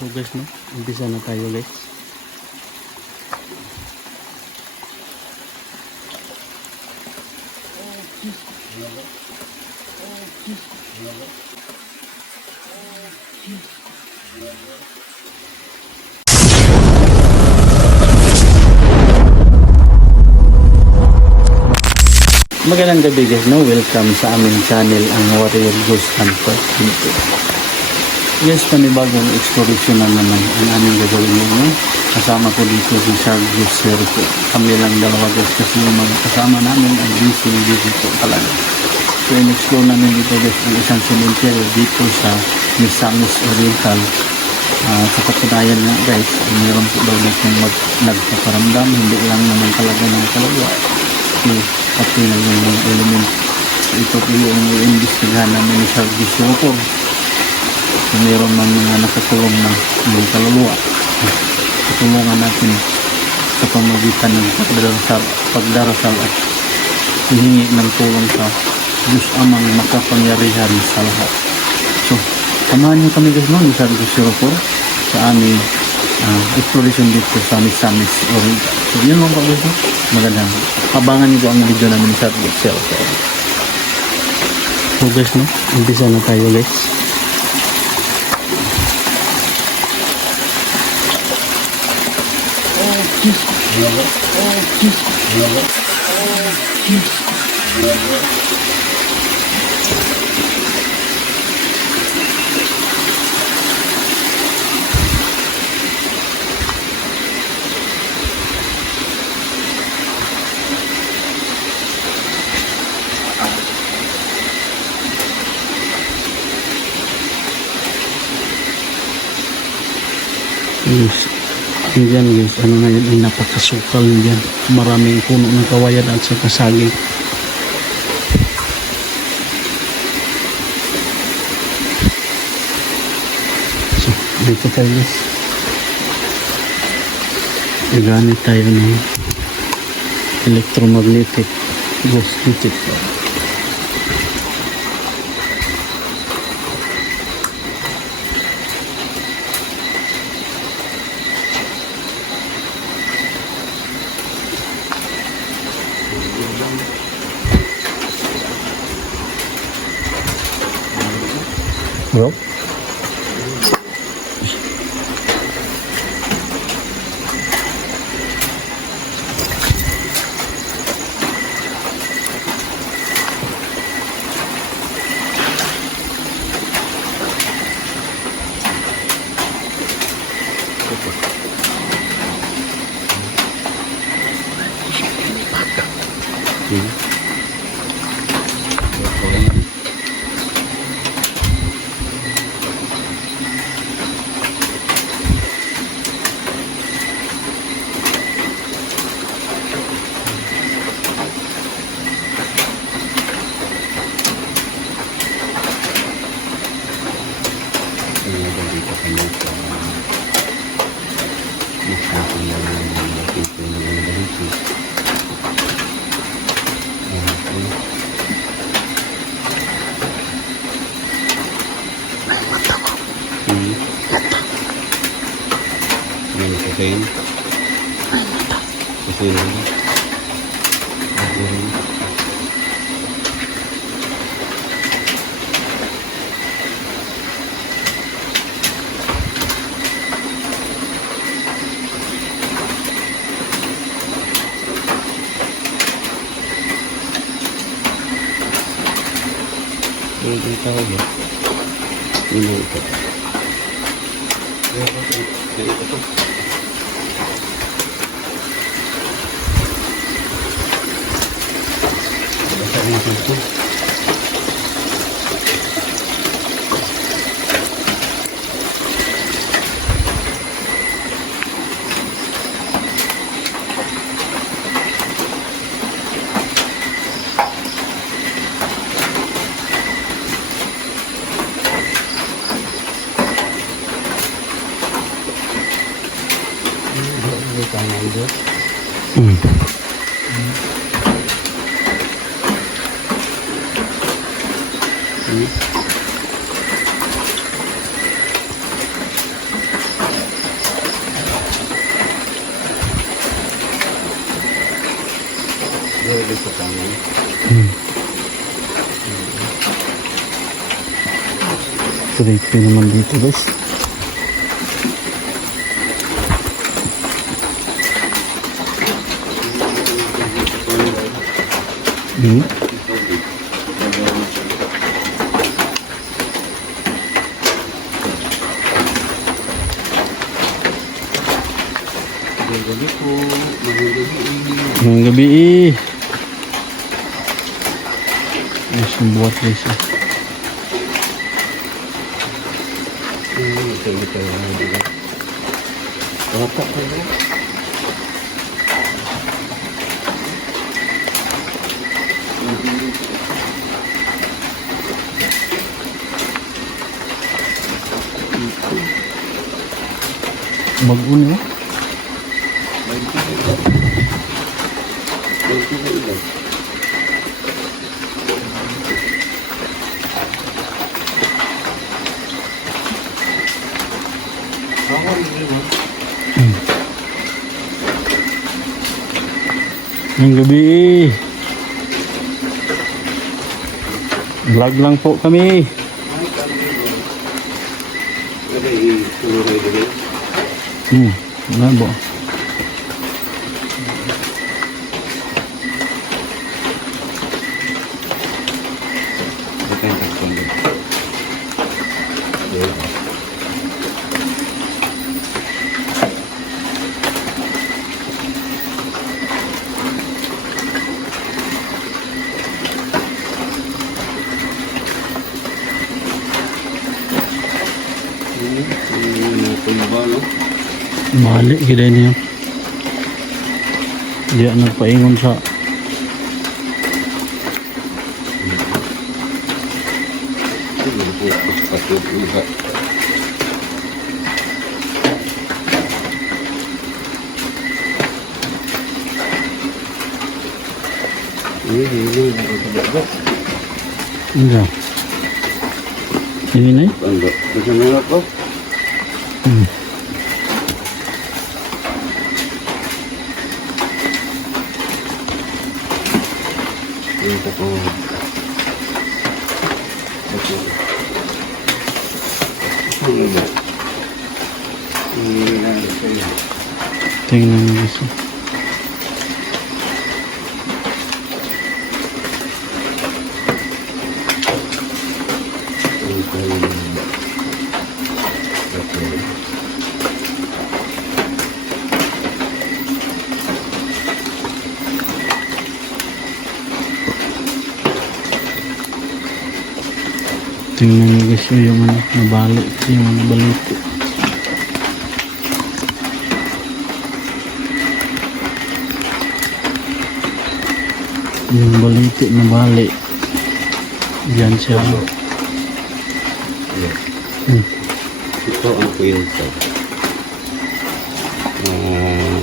So guys, no, umpisa na tayo guys. Magandang gabi guys, no, welcome sa aming channel, ang Warrior Ghost Hunter. Yes, panibagong exploration na naman ang aming gagawin ngayon. Kasama ko dito si Sergio Serpo. Kami lang dalawa guys kasi yung mga kasama namin ay busy dito talaga. So in-explore namin dito guys ang isang cemetery dito sa Misamis Oriental. Sa katunayan nga guys, mayroon po daw dito nagpaparamdam, hindi lang naman talaga ng kaluluwa. Pati na yung mga element. Ito po yung i-investigahan namin ni Sergio Serpo. Kung mayroon man mga nakakulong na may kaluluwa, tutulungan natin sa pamagitan ng pagdarasal at hihingi ng tulong sa Diyos Amang makapangyarihan sa lahat. So, samahan niyo kami guys no, ni Sergio Serpo sa aming exploration dito sa Misamis Oriental. So, yun mga guys no, magandang abangan niyo ang video namin ni Sergio Serpo. So guys no, umpisa na tayo guys. Yes. Diyan guys, ano na yan, ay napakasukal diyan. Maraming puno ng kawayan at sa kasaging. So, dito tayo guys. Nagamit tayo ng electromagnetic ghost detector. Bro? Kain. Kain lagi. Ini tahu ya. Ini itu. Dito sa kanan. Creepy naman dito guys. Hmm. Magandang gabi po. Magandang gabi. Ngayong gabi Yes, yung buhat guys. Sige tayo. Bata ko ba? Mag-un mo. Ngayong gabi vlog lang po kami. Ano po? Mali gila niya. Dia nagpaingon sa enggak. Ini nih. Tingnan niyo guys. Tingnan niyo guys yung ano, nabalik, yung nabalito. Yung baliti nabali. Diyan siya. Ito ang kwento.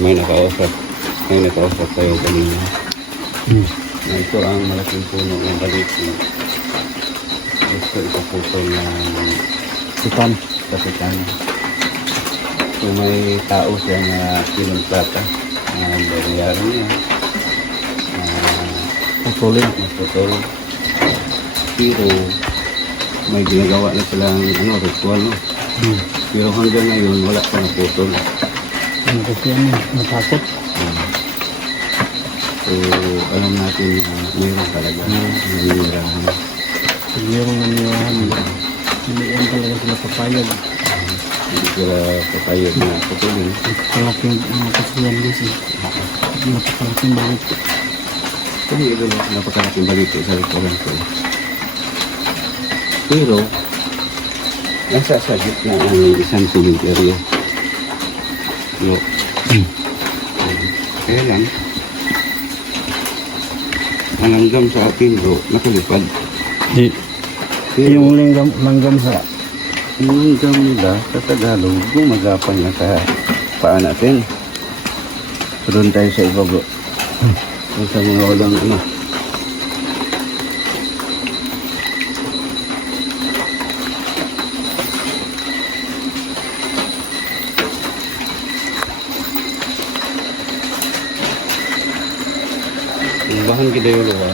May nakausap tayo kanina. Na ito ang malaking puno ng baliti. Gusto ipaputol ng kasitan. So may tao siya na pinagplata na bayaran niya. Putol. Pero may ginagawa na silang ritual, no? Pero hanggang ngayon wala pa naputol. Ano kasi yan, natakot. So alam natin na mayroon talaga nangyayarahan. Mayroong nangyayarahan. Hindi yan talaga sila papayag. Hindi sila papayag na putulin. Napakalaking makasuyan guys eh. Napakalaking balik. Kasi ito napakalaking balito sa ritual ko. Pero nasa sa gitna ang isang cemetery. No. Kaya lang ang langgam sa atin bro, nakalipad. Di. Yung langgam sa Yung langgam nila sa Tagalog, gumagapang na sa paa natin. So doon tayo sa iba bro. Kung sa mga walang ano. Bahan kita yung luwa.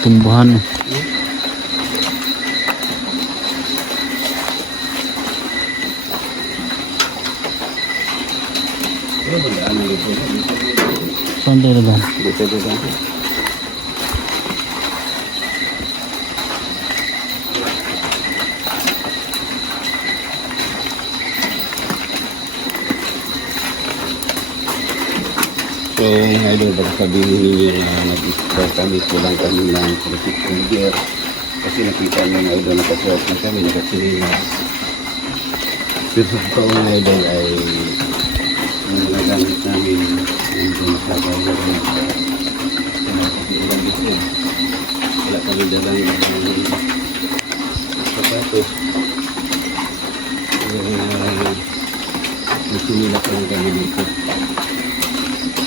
Tumbuhan. Ano ba daan na dito? Saan tayo na? Dito. So, ngayon baka sabihin ninyo na nag-isip kami, kulang kami ng protective gear. Kasi nakita nyo nga idol, nakasuot na kami, nakasilinas. Pero sa totoo nga idol ay yung nagagamit namin nandun sa bayan na ilang bisin. Wala kami dalang sapatos. Nasimila pa lang kami dito.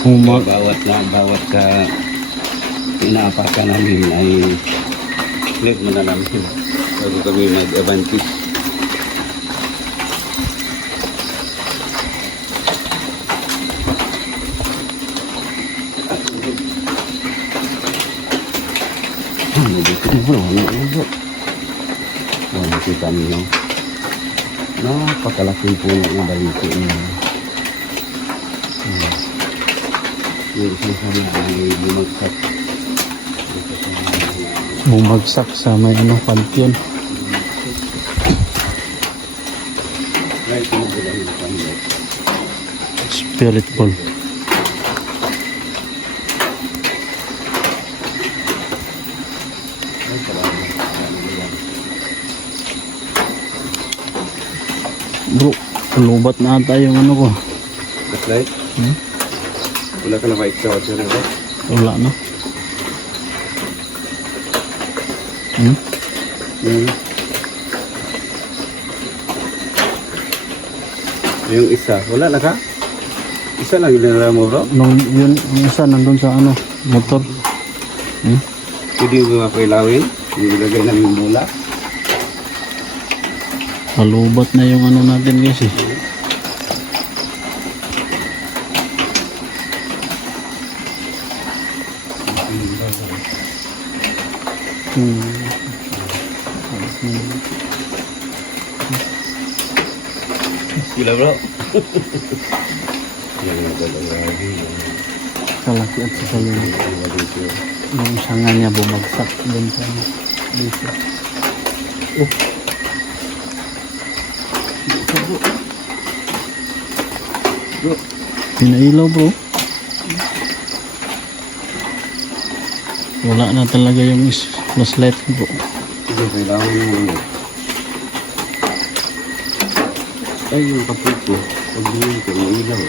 Bawat ka inaapakan namin ay clip mo na namin bago kami mag-advantage. Nakita niyo napakalaking puno ng balito niya. Yung isang sana ay bumagsak. Bumagsak sa may pantheon. Right, kumagula yung pangyay. Spirit ball. Ay, salamat. Bro, lubat na ata yung ko. Flashlight? Wala ka na ba-ikaw at yun ba? Wala na. Yung isa, wala na ka? Isa lang dinala mo bro? Nung yun, yung isa nandun sa motor. Pwede mo mapailawin? Yung ilagay namin yung mula? Palubat na yung natin guys eh. Gila bro. Kalaki at saka yung sanga niya bumagsak dun sa dito. Bro. Pinailaw bro. Wala na talaga yung flashlight bro. Ito, kailangan mo. Ay, yung kapit ko. Pag dinil ko, yung ilaw.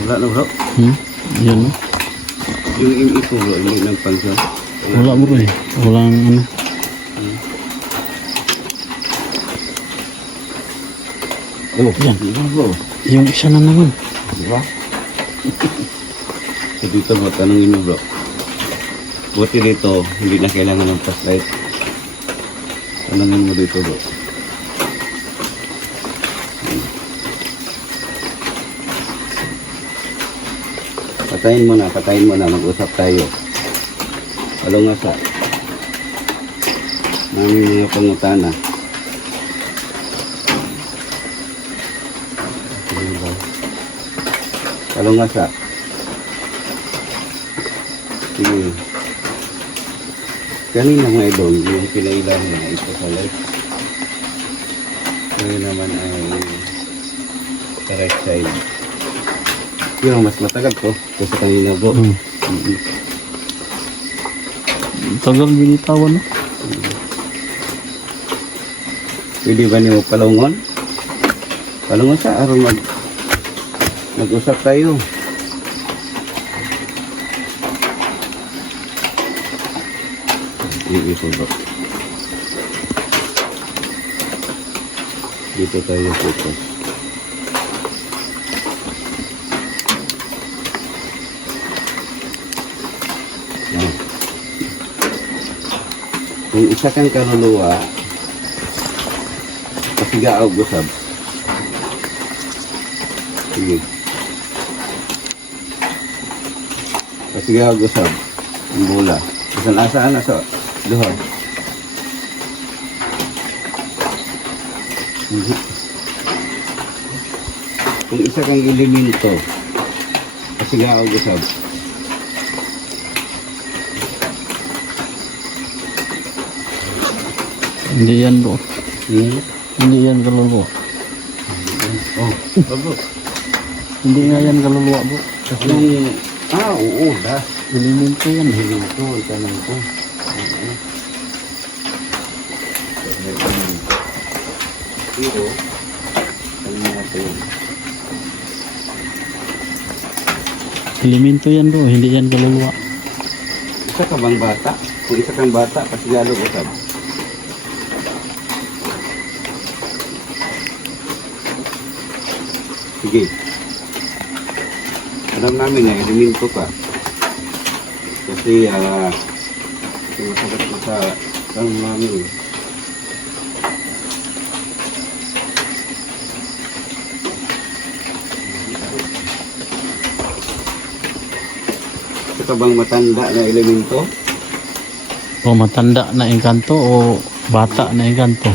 Wala na bro. Yan no. Yung imi ko bro, hindi nagpansin. Wala bro eh. Walang Oh, yan. diba bro? Yung isa na naman. Diba? So dito bro, tanongin mo bro. Buti dito, hindi na kailangan ng flashlight. Tanongin mo dito bro. Patayin mo na, mag-usap tayo. Walang asa. Namin mga pangutana. Walang asa. Sige. Kanina mga idol, yung pinailan na ito sa life. Kaya naman ay sa right side. Yung mas matagal ko kasi kanina bro. Tagal binitawan no? Pwede ba niyo palungon? Palungon sa aron mag-usap tayo. Dito bro. Dito tayo focus. Yan. Kung isa kang kaluluwa, pasigaog usab. Sige. Sige ako usab. Ang bola. Asan na sa duha. Kung isa kang elemento, sige ako usab. Hindi yan bro. Hmm? Hindi yan kaluluwa. Oh, bago. Hindi nga yan kaluluwa bro. Kasi Oo, das. elemento yan. Elemento, itanong ko. Pero, ano natin? Elemento yan bro. Hindi yan kaluluwa. Isa ka bang bata? Kung isa kang bata, pasigalo usab. Sige. Alam namin na elemento ka. Kasi, sumasagot mo sa tanong namin. Isa ka bang matanda na elemento? O matanda na engkanto o bata na engkanto.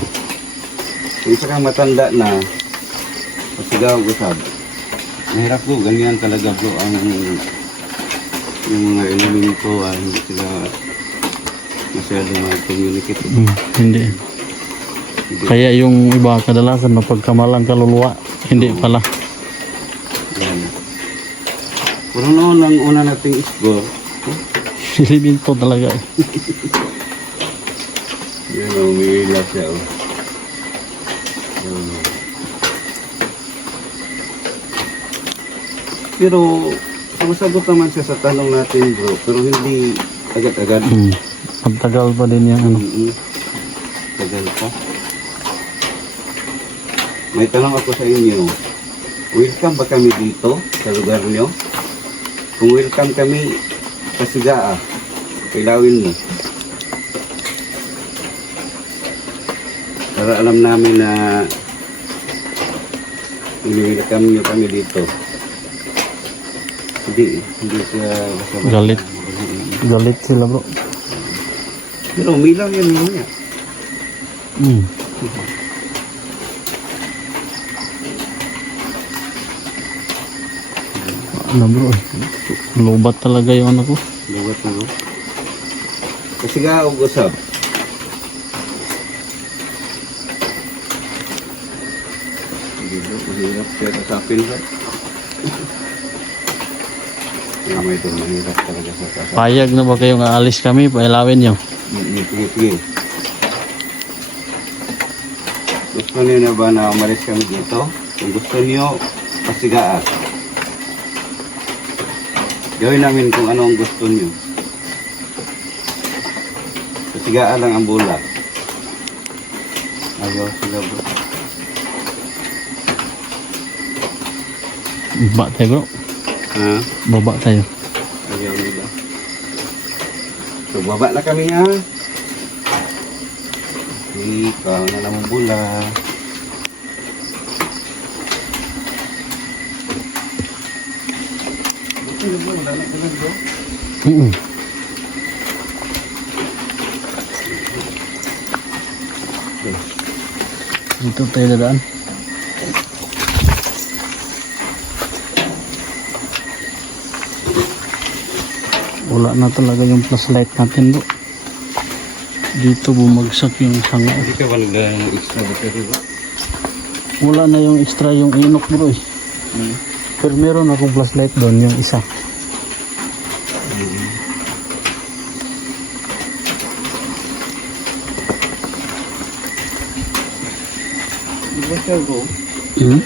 Kung isa kang matanda na, pasigaw usab. Mahirap bro, ganyan talaga bro ang yung mga elemento, hindi sila masyado mag-communicate. Hindi. Kaya yung iba kadalasan mapagkamalang kaluluwa. Hindi pala. Yan. Pero noon ang una nating score, Elemento talaga. yun o, umiilas siya o. Pero, sumasagot naman siya sa tanong natin bro, pero hindi agad-agad. Ang tagal pa din yung ano. Tagal pa. May tanong ako sa inyo. Welcome ba kami dito sa lugar nyo? Kung welcome kami, pasigaa. Kailawin mo. Para alam namin na welcome nyo kami dito. Hindi siya basta-basta. Galit. Galit sila bro. Pero umilaw yan niya. Ano bro, lobat talaga yung ano ko. Lugat na no? Kasi nga og usab. Hindi bro, mahirap siya kasapin ba? May ito, mahirap talaga sa kasapin. Payag na ba kayong aalis kami? Pailawin nyo. Sige. Gusto niyo na ba na umalis kami dito? Kung gusto niyo, pasigaan. Gawin namin kung ano ang gusto niyo. Pasigaan lang ang bola. Ayaw sila bro. Baba tayo bro. Ha? Baba tayo. Ayaw nila. So, baba na kami ha. Ikaw na naman bola. Dito tayo dadaan. Wala na talaga yung flashlight natin bro. Dito bumagsak yung sanga. Hindi ka ba nagdala ng extra battery ba? Wala na yung extra yung inok bro eh. Pero meron akong flashlight doon yung isa. Iba siya bro. Yung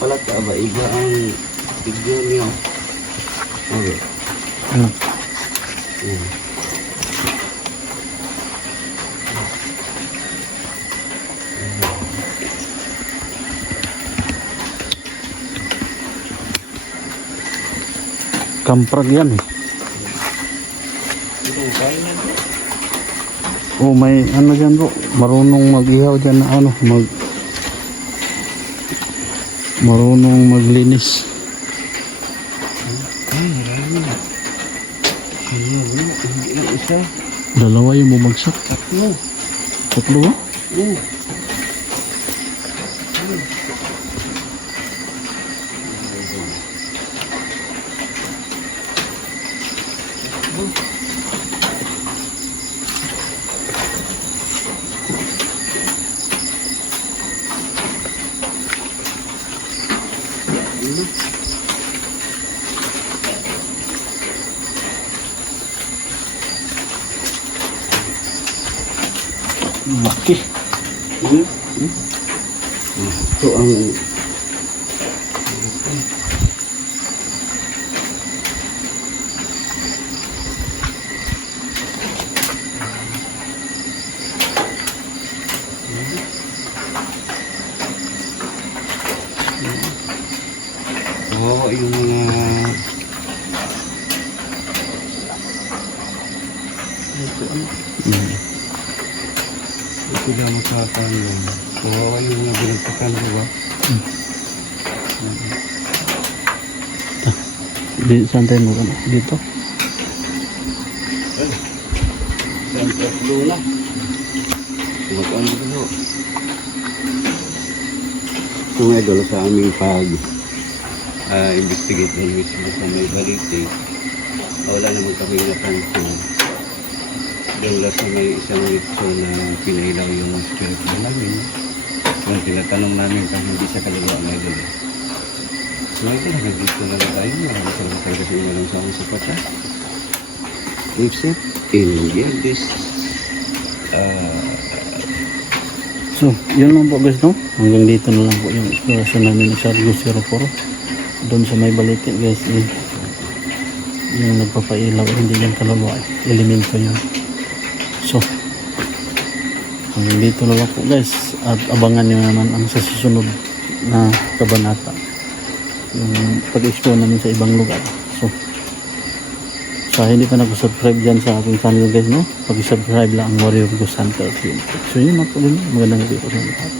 pala ka ba? Iba ang video niyo. Okay. Kamprag yan eh. Oh, may ano dyan bro. Marunong mag-ihaw dyan na ano. Marunong maglinis. Ay, marami. Ano, hindi lang isa. Dalawa yung bumagsak. Tatlo. Tatlo ba? Oo. Laki. Ito ang kawawa yung mga ito ano ito lang makakano kawawa yung mga binagpakan ko ba Saan tayo mo? Dito? Santa Luna magkano dito ito nga idol sa aming pag investigate ng mismo sa may balite wala naman kami natanto doon lang sa may isang litso na pinailaw yung spirito namin kung tinatanong namin kung hindi siya kaliwa ang idol so idol nag-dito na tayo marami salamat tayo kasi umalang sa akong sapat ha except in this So, yun lang po guys, no? Hanggang dito na lang po yung explorasyon namin ng Sargo 04. Doon sa may balite guys, yung nagpapailaw, hindi yung kaluluwa, elemento yun. So, hanggang dito na lang po guys. At abangan nyo naman ang sa susunod na kabanata. Yung pag-explore namin sa ibang lugar. So, sa hindi pa nag-subscribe dyan sa aking channel guys, no? Pag-subscribe lang ang Warrior Ghost Hunter. So yun na po din. Magandang video ko sa lahat.